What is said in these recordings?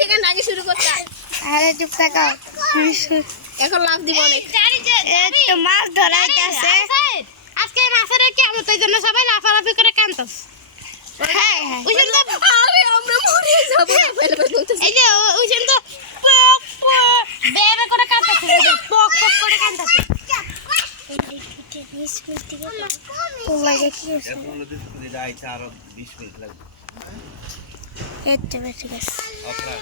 Second আগে শুরু করতে। আরে চুপ থাকো, এখন লাভ দিব অনেক। এই তো মাছ ধরা হইতাছে। আজকে মাছের কিয়ামত, এই জন্য সবাই লাফালাফি করে কাঁদতাছে। হ্যাঁ ওই জন্য আরে আমরা মরে যাব না ফেলে বলতেছে। এই যে ওই জন্য পক পক বেবে করে কাঁদতাছে, পক পক করে কাঁদতাছে। ও লাগে কি হইছে? এখন নদীর পুকুরে যাইতে আরো 20 মিনিট লাগবে। এই তো ঠিক আছে। আপনার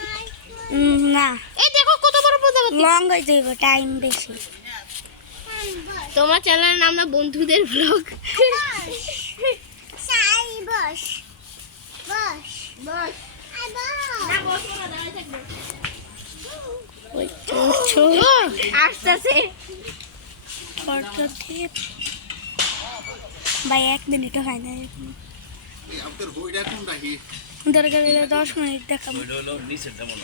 না, এই দেখো কত বড় প্রজাপতি। লং হয়ে যাবে, টাইম বেশি। তোমার চ্যানেলের নাম না বন্ধুদের ব্লগ। সাই বস বস বস না বস না, দাঁড়ায় থাকবে। ওই চুচু আসতেছে। ফটো দিয়ে ভাই 1 মিনিটও হয় না। আপনার বইটা কোনটা হি দরকার হলে 10 মিনিট দেখাবো। ওইটা হলো নিচের যেমন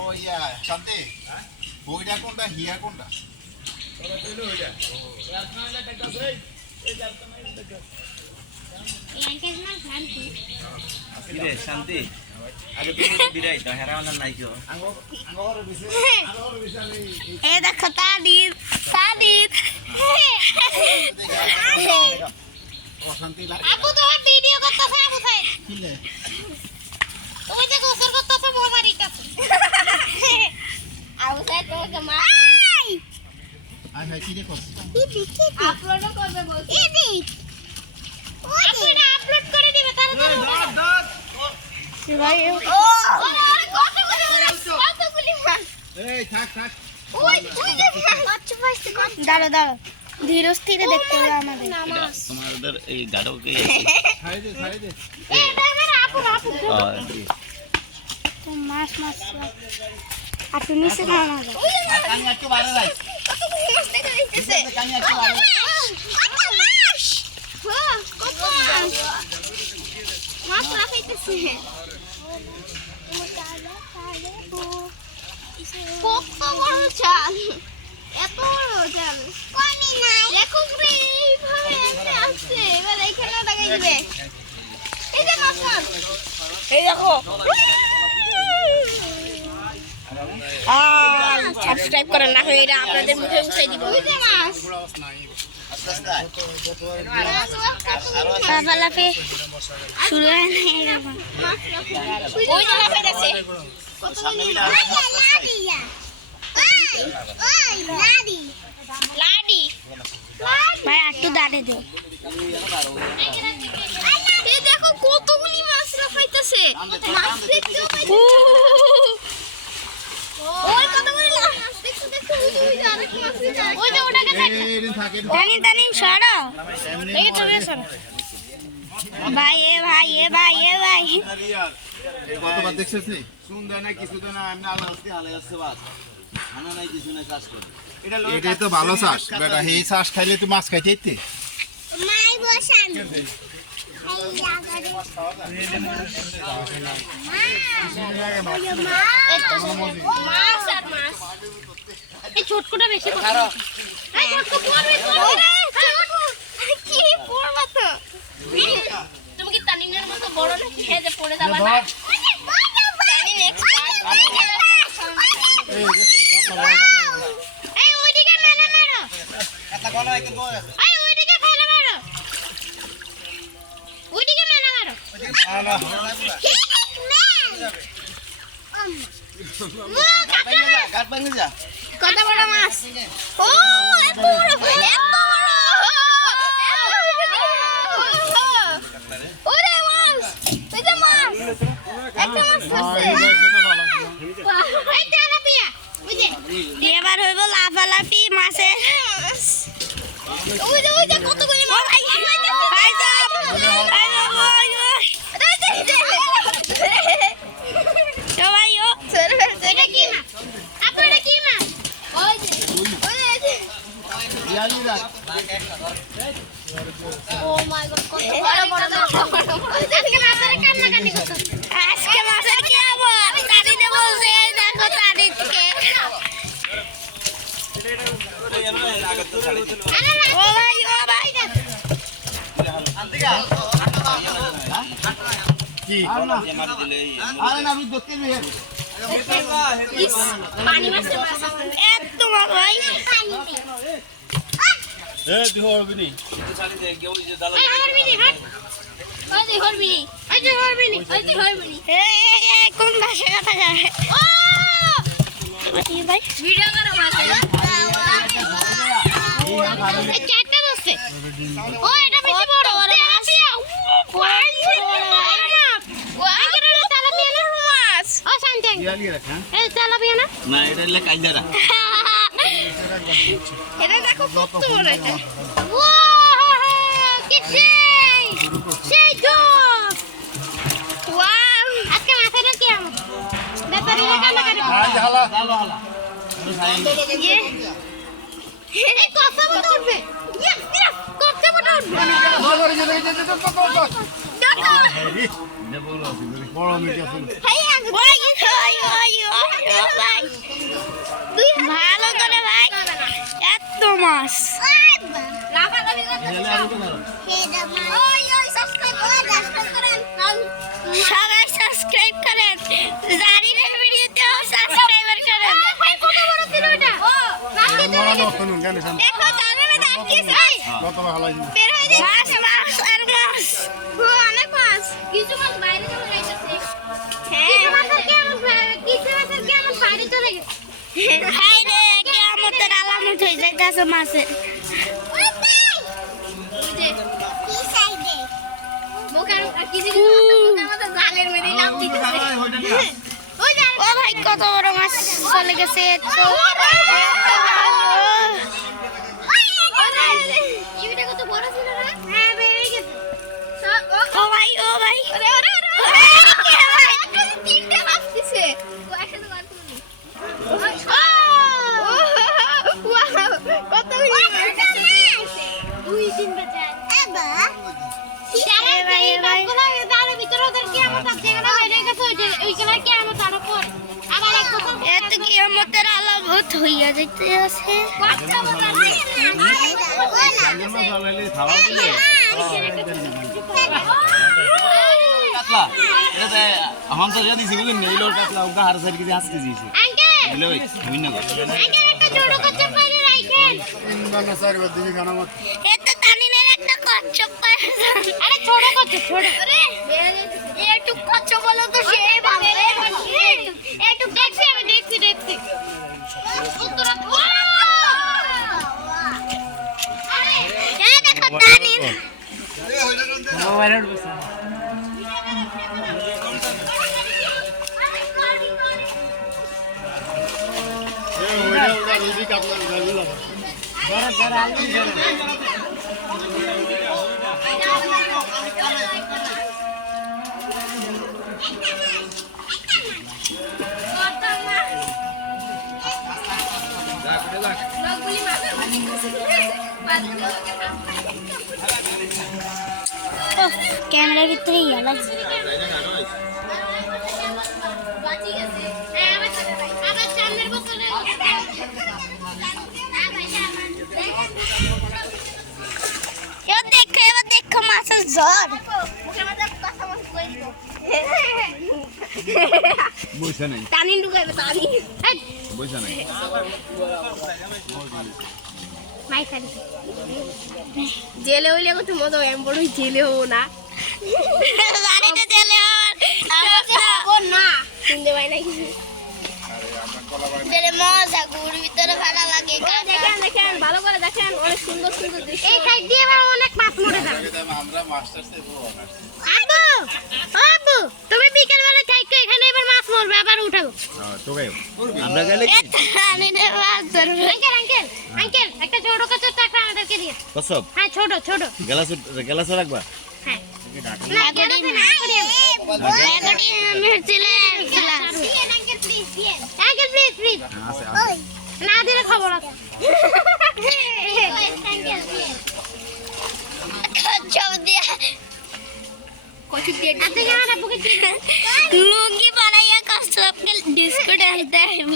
ও ইয়া শান্তি বইটা কোনটা হিয়া কোনটা কিরে শান্তি আগে তুমি বিদায় দাও হেরাও না নাই কেউ এই দেখো তাদির তাদির অশান্তি লাগে আপু তোমার ভিডিও করতেছ আপু সাইড। কিলে তুমি যে গোসল করতেছ মোবাইল কাছে। আপু সাইড তোমাকে মা আই ভাই কি রে করছ আপলোড করবে বলছি। আপনি আপলোড করে দিবে তাহলে ভাই ও কতগুলি মাছ। এই থাক থাক ওই যে আচ্ছা ভাই দাঁড়ো দাঁড়ো, ধীরে স্থিরে দেখতে হবে আমাদের। তোমাদের এই গাড়োকে ছাড়ে দে এটা আমার আপু তো মাছ মাছ আর তুমি নিচে না না কানি একটু বাইরে যাই কতগুলি মাছ দেখা যাইতেছে। কানি একটু বাইরে মাছ রাখাইতেছে। কত বড় চাল, এত বড় চাল কমই নাই। লেখক রে এইভাবে এসে আসছে, এবার এখানে লাগাই দিবে। এই যে মাছ মাছ, এই দেখো। সাবস্ক্রাইব করেন না, এটা আপনাদের মুখে উঠাই দিব। ওই যে মাছ লাফালাফি শুরু হয় না এরকম। ওই যে লাফাইতেছে। লাডি ভাই একটু দাঁড়িয়ে দে। এই দেখো কতগুলি মাছ লাফাইতেছে। মাছ দেখতেও পাইতেছে। ওই কতগুলি মাছ দেখতে দেখতে ওই যে আরেক মাছ আছে। ওই যে ওটাকে দেখ। এই থাকে টানি টানি সরো এই চলে আসো। ভাই এ ভাই এ ভাই এ ভাই কতবার দেখছিস নি সুন্দর না কিছু তো না এমনি আল্লাহ হস্তি হালে আসছে বাস আনা নাই কিছু না চাষ করে এটা এটাই তো ভালো চাষ বেটা এই চাষ খাইলে তুই মাছ খাইতে ইতে মাই বসান মাছ আর মাছ। এই ছোটকুটা বেশি কথা। এই ছোটকু পড়বে পড়বে। কি পড়বা তো? তুমি কি তানিমের মতো বড় না কি যে পড়ে যাবা না? তানিম এক্সপার্ট। এই ওইদিকে মেলা মারো। একটা গলা একটা বয় আছে এই ওইদিকে ফেলে মারো। ওইদিকে মেলা মারো। গাট ভাঙে যা কত বড় মাছ? ও এত বড়, এত বড়। ওরে মাছ, এই যে মাছ, একটা মাছ আছে। এই তেলাপিয়া, ওই যে এবার হইব লাফালাফি মাছে। ওই যে কতগুলি মাছ। ভাই সাহেব সবাই ও এটা কি মাছ? আপু এটা কি মাছ? ওই যে ও মাই গড, কত বড় বড় মাছ। আজকে মাছের কান্নাকাটি করতেছে। আজকে মাছের কি আবার তাড়িতে বলছে, এই দেখো তাড়িতে ও ভাই আন্তিকা কি আরে না রুই ধরতে রে পানি মাছের মাছ আছে। এত মাছ ভাই পানিতে। এ তুই হরবি নি এই হরবি নি, হাট। ওই যে হরবি নি, ওই যে হরবি নি, ওই যে হরবি নি। কোন ভাষায় কথা কয় ও! ভাই ভিডিও করো মাছ। এই চারটা বসছে। ও এটা বেশি বড়। তেলাপিয়া। তেলাপিয়া না? ও শান্তি। ইয়ালি রাখ হ্যাঁ এই তেলাপিয়া না? না এটা হলো কাইদারা এটা দেখো কত বড় এটা ওয়াও! কি সেই! সেই জোস! ওয়াও আজকে মাথাটা কি আমার? ব্যাপারীরা কান্নাকাটি করে। আজ হালা ভালো ভালো এই কচ্ছা বটা উঠবে। Yes, yes! কচ্ছা বটা উঠবে। বড় মিটি আছে ভালো করে ভাই এত মাছ লাফালাফি করতে গেলে আর তো ধরো ওই সাবস্ক্রাইব করেন। সবাই সাবস্ক্রাইব করেন জারিনের ভিডিওতেও সাবস্ক্রাইবার করেন ভাই কত বড় ছিল এটা? ও, রাখতে চলে গেছে। দেখো জানাবে দাম কি চাই বের হয়ে যাচ্ছে মাছ আর মাছ অনেক মাছ। কিছু মাছ বাইরে চলে গেছে। কিছু মাছের কেমন বাইরে চলে গেছে। হাই রে কিয়ামতের আলামত হয়ে যাইতাছে মাছের ও ভাই কত বড় মাছ চলে গেছে তো ও ভাই এত কিয়ামতের আলামত হইয়া যাইতে আছে খাওয়া দিলে কাতলা এটা আমার তো জানি সিগুন নেই লোর কাতলা ওটা হার সাইড কেজি 8 কেজি আছে দিলে ওই ভিন্ন এত তানিনের একটা কচ্ছপ পাইছে আরে ছোট কত ছোট একটু কচ্ছপ বলো তো সেই ভাবে একটু দেখছি আমি দেখছি উত্তরা এই দেখো তানিন ক্যামেরার ভিতরে ইয়া লাগছে আবার সামনের বছরে এবার দেখো মাছের জ্বর বইসা নাই টানি ঢুকাইবে টানি বইসা নাই মাই খালি জেলে হইলে কত মজা হয় আমি বড় জেলে হবো না বাড়িতে চলে ও না শুনতে পাই না কিছু জেলে মজা গুড় ভিতরে ভালো লাগে দেখেন ভালো করে দেখেন অনেক সুন্দর সুন্দর দৃশ্য এই সাইড দিয়ে আবার অনেক মাছ মরে যায় আমরা মাস্টার আব্বু আব্বু তুমি বিকেল বেলা থাকো এখানে এবার মাছ মরবে আবার উঠাবো তো গাই আমরা গেলে কি আমি মাছ ধরবো আঙ্কেল একটা ছোট কাছে টাকা আমাদেরকে দিয়ে কসব হ্যাঁ ছোট গেলাস রাখবা হ্যাঁ না গেলে না করে আঙ্কেল প্লিজ আছে না দিলে খবর আছে লুঙ্গি বানাইয়া কষ্টকে ডিসকুট আনতে আইব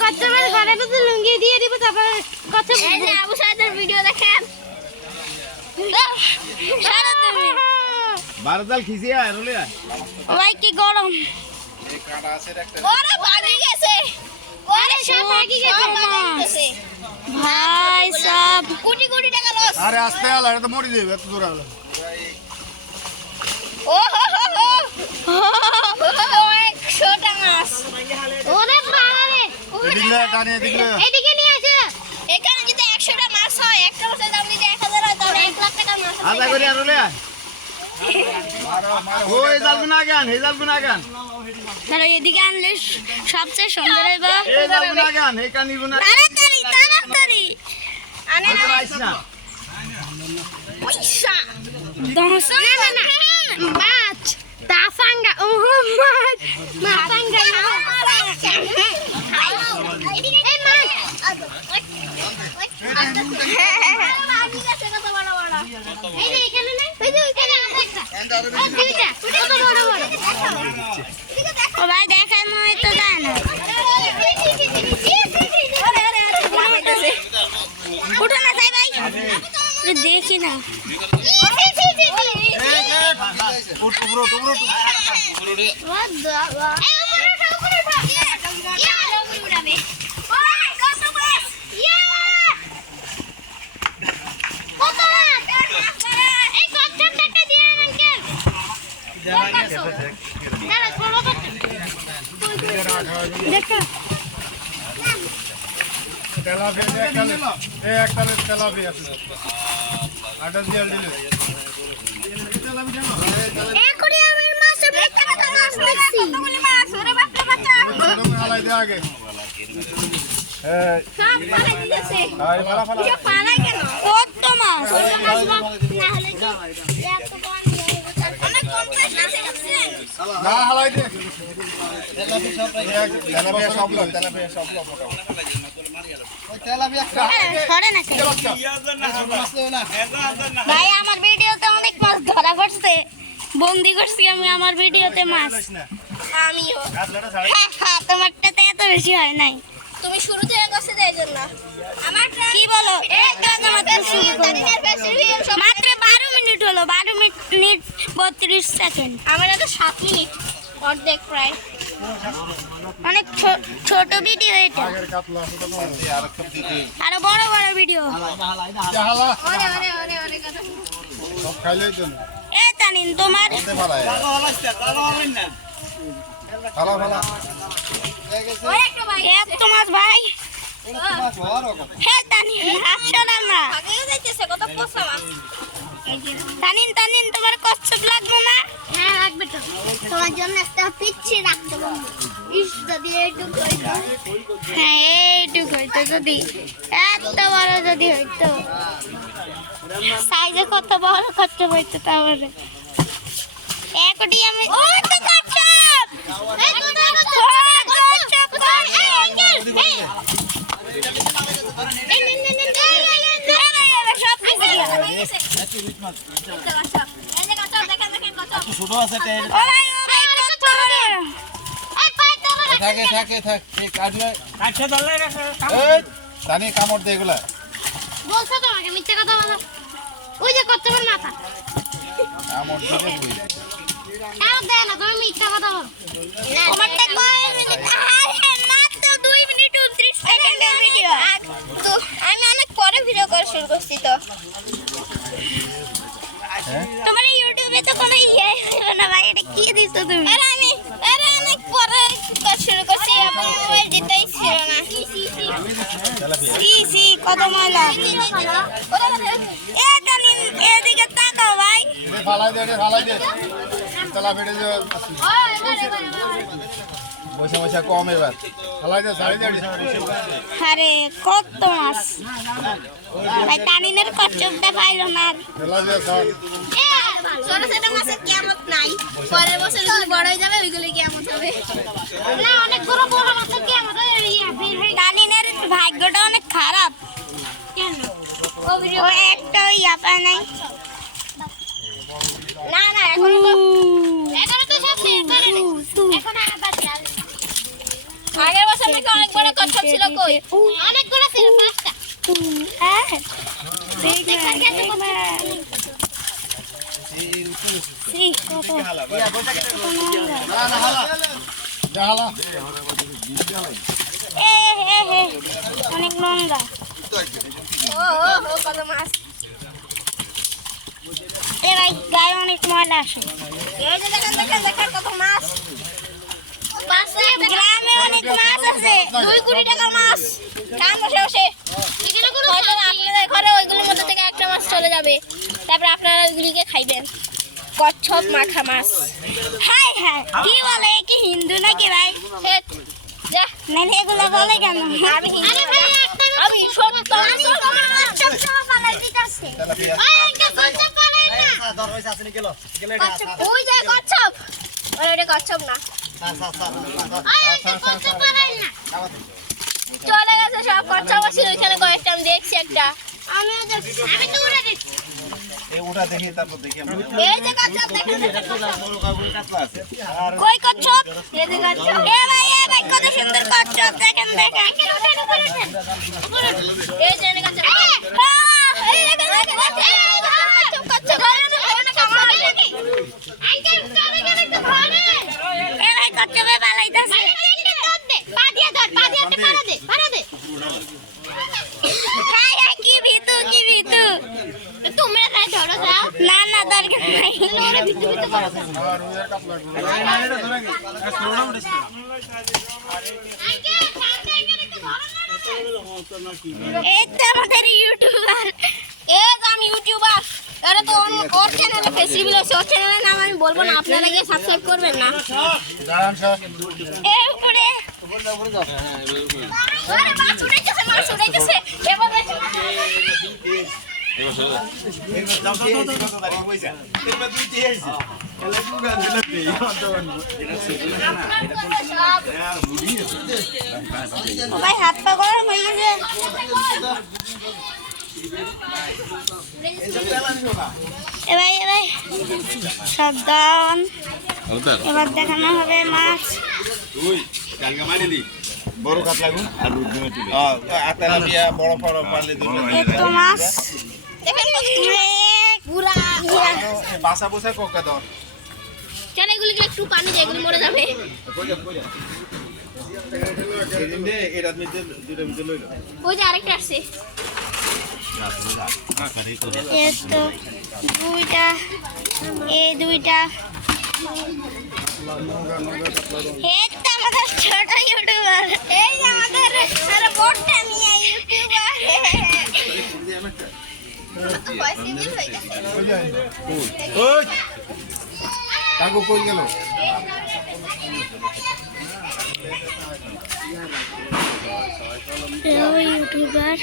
কচ্ছপের ঘরে তো লুঙ্গি দিয়ে দিব তারপর কচ্ছপ এই যে আবু সাইদের ভিডিও দেখেন সরো তুমি বারো জাল খিচিয়ে আর হলে ভাই কি গরম এই কাঁটা আছে একটা ওরে ভাগি গেছে ওরে সব ভাগি গেছে ভাই সব কোটি কোটি টাকা লস আরে আস্তে আলা এটা তো মরে যাবে এত দূর আলা ও হো হো হো 100 টাকা মাছ ওরে বাবারে এদিকে টানে এদিকে এদিকে নিয়ে আসো এখানে যদি 100 টাকা মাছ হয় একটা মাছের দাম যদি 1000 হয় তাহলে 1 লাখ টাকা মাছ আদা করে আর হলে ওই জালগুনা গান এই জালগুনা গান তাহলে এদিকে আনলে সবচেয়ে সুন্দর হবে এই জালগুনা গান এই কানি গুনা তাড়াতাড়ি তাড়াতাড়ি আনে ওই আইছ না পয়সা দশ না না মাছ তাসাঙ্গা ও মাছ মাছাঙ্গা এই মাছ এই যে এখানে নাই ওই যে ওইখানে আছে একটা এই দুইটা কত বড় বড় ও ভাই দেখানো তো যায় না উঠো না যাই ভাই দেখি না দেখো তেলাপিয়া আটা দিয়ে দিলে এখনই আমি মাছের পেটটা তো মাছ দেখছি মাছ ওরে বাপরে বাচ্চা হালাই দে আগে সব পালা দিয়েছে এই ফালা ফালা এটা পালা কেন কত মাছ ছোট মাছ না হলে কি এত কম অনেক কম পয়সা আছে না হালাই দে তেলাপিয়া সব লোক তেলাপিয়া সব লোক সরে না ভাই আমার ভিডিওতে অনেক মাছ ধরা পড়ছে বন্দি করছি আমি আমার ভিডিওতে মাছ আমিও তোমারটাতে এত বেশি হয় নাই তুমি শুরু থেকে করছো তাই জন্য আমার কি বলো মাত্র 12 মিনিট হলো 12 মিনিট 32 সেকেন্ড আমার তো 7 মিনিট অর্ধেক প্রায় অনেক ছোট ভিডিও এটা আরো বড় বড় ভিডিও হালা সব খাইলেই তো এ তানিন তোমার ফালা ফালা এত মাছ ভাই হে তানিন আসো না না তানিন তানিন তোমার কষ্ট লাগবে না হ্যাঁ রাখবে তো তোমার জন্য একটা পিচ্ছি রাখতে বলবো ইস যদি এইটুকু হইতো হ্যাঁ এইটুকু হইতো যদি এত বড় যদি হইতো সাইজে কত বড় কষ্ট হইতো তাহলে একটি আমি ও তো কচ্ছপ এই তো কচ্ছপ এই আঙ্কেল এই নেন নেন নেন সব কিছু ছোট আছে ও ভাই কত বড় এই পাইতে হবে থাকে থাকে থাক এই কাটলে কাছে ধরলে এই জানি কামড় দে এগুলা বলছো তোমাকে মিথ্যে কথা বলো ওই যে কত বড় মাথা কামড় দিবে তুই আর দেয় না তুমি মিথ্যে কথা বলো আমারটা কয় মিনিট মাত্র 2 মিনিট 29 সেকেন্ডের ভিডিও তো আমি অনেক পরে ভিডিও করা শুরু করছি তো তোমার ইউটিউবে তো কোনো ইয়ে হলো না ভাই এটা কি দিছো তুমি আরে অনেক পরে করা শুরু করছি আমার মোবাইল দিতেই ছিল না সি কত ময়লা এ তানিন এদিকে তাকাও ভাই ফালাই দে ফালাই দে তেলা ফেটে যে পয়সা পয়সা কম এবার ফালাই দে সাড়ে দে আরে কত মাছ ভাই তানিনের কচ্ছপটা পাইলো না তেলা দে সব ছোট ছোট মাছের কিয়ামত নাই পরের বছর যদি বড় হয়ে যাবে ওইগুলো কিয়ামত হবে না অনেক বড় বড় মাছের কি আমাদের ইয়া বের হয়ে তানিনের ভাগ্যটা অনেক খারাপ কেন ও একটা ইয়া পায় নাই না না এখন এখানে তো সব শেষ করে নে। এখন আবার যাবে আগের বছর থেকে অনেক বড় কচ্ছপ ছিল কই অনেকগুলো ছিল পাঁচটা হ্যাঁ সি কত এ হে হে অনেক নোংরা ও কত মাছ এ ভাই গায়ে অনেক ময়লা আসে এই যে দেখেন কত মাছ গ্রামে অনেক মাছ আছে 2 কোটি টাকার মাছ কান বসে বসে আপনাদের ঘরে ওইগুলোর মধ্যে থেকে একটা মাছ চলে যাবে তারপর আপনারা ওইগুলিকে খাইবেন কচ্ছপ মাখা মাছ হাই হাই কি বলে কি হিন্দু নাকি ভাই যা মানে এগুলো বলে কেন আমি সত্য কচ্ছপ সহ পালাই দিতেছে কচ্ছপ পালাই না ওই যে কচ্ছপ ওটা কচ্ছপ না চলে গেছে সব কচ্ছপ ছিল ওইখানে কয়েকটা আমি দেখছি একটা আমি তো উড়ে দিচ্ছি ওটা দেখি তারপর দেখি আমরা এই যে কচ্ছপ দেখেন কই কচ্ছপ এই যে কচ্ছপ এ ভাই কত সুন্দর কচ্ছপ দেখেন এই যে কচ্ছপ এই দেখেন কচ্ছপ আঙ্কেল চলে গেলে তো ধরে এ ভাই কচ্ছপে পালাইতাছে পা দিয়ে ধর পাড়া দে হাই কি ভিতু তোমরা তাই ধরো যাও না দরকার নাই ওরে ভিতু করো এই তো আমাদের ইউটিউবার আমি ইউটিউবার এটা তো ওর চ্যানেলে ফেসিবল আছে ওর চ্যানেলের নাম আমি বলবো না আপনারা গিয়ে সাবস্ক্রাইব করবেন না এই উপরে আরে মাছ উড়াইতেছে এবার ভাই হাত পা গরম হয়ে গেছে এবার সাবধান এবার দেখানো হবে মাছ বড় কাত লাগুন আর আতালা বিয়া বড় বড় পারলে এই তো মাছ দেখেন পুরা বাসা বসা কোকা দাও চল এগুলিকে একটু পানি দিয়ে এগুলি মরে যাবে এটা মধ্যে দুটো মধ্যে লইলো ওই যে আরেকটা আসছে এই তো দুইটা এই তো আমাদের ছোট ইউটিউবার এই যে আমাদের আরে বড়টা নিয়ে ইউটিউবার ওই কাকু কই গেল ইউটিউবার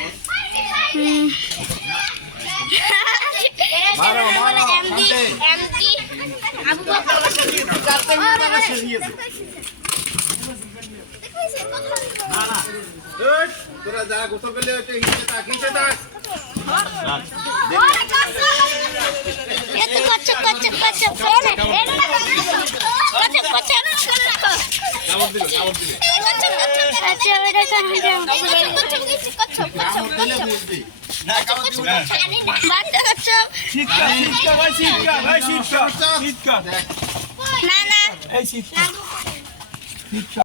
মারো এমডি আবু বকর তোরা যা গোসল করলে হিসেবে থাক এত কচ্ছপ না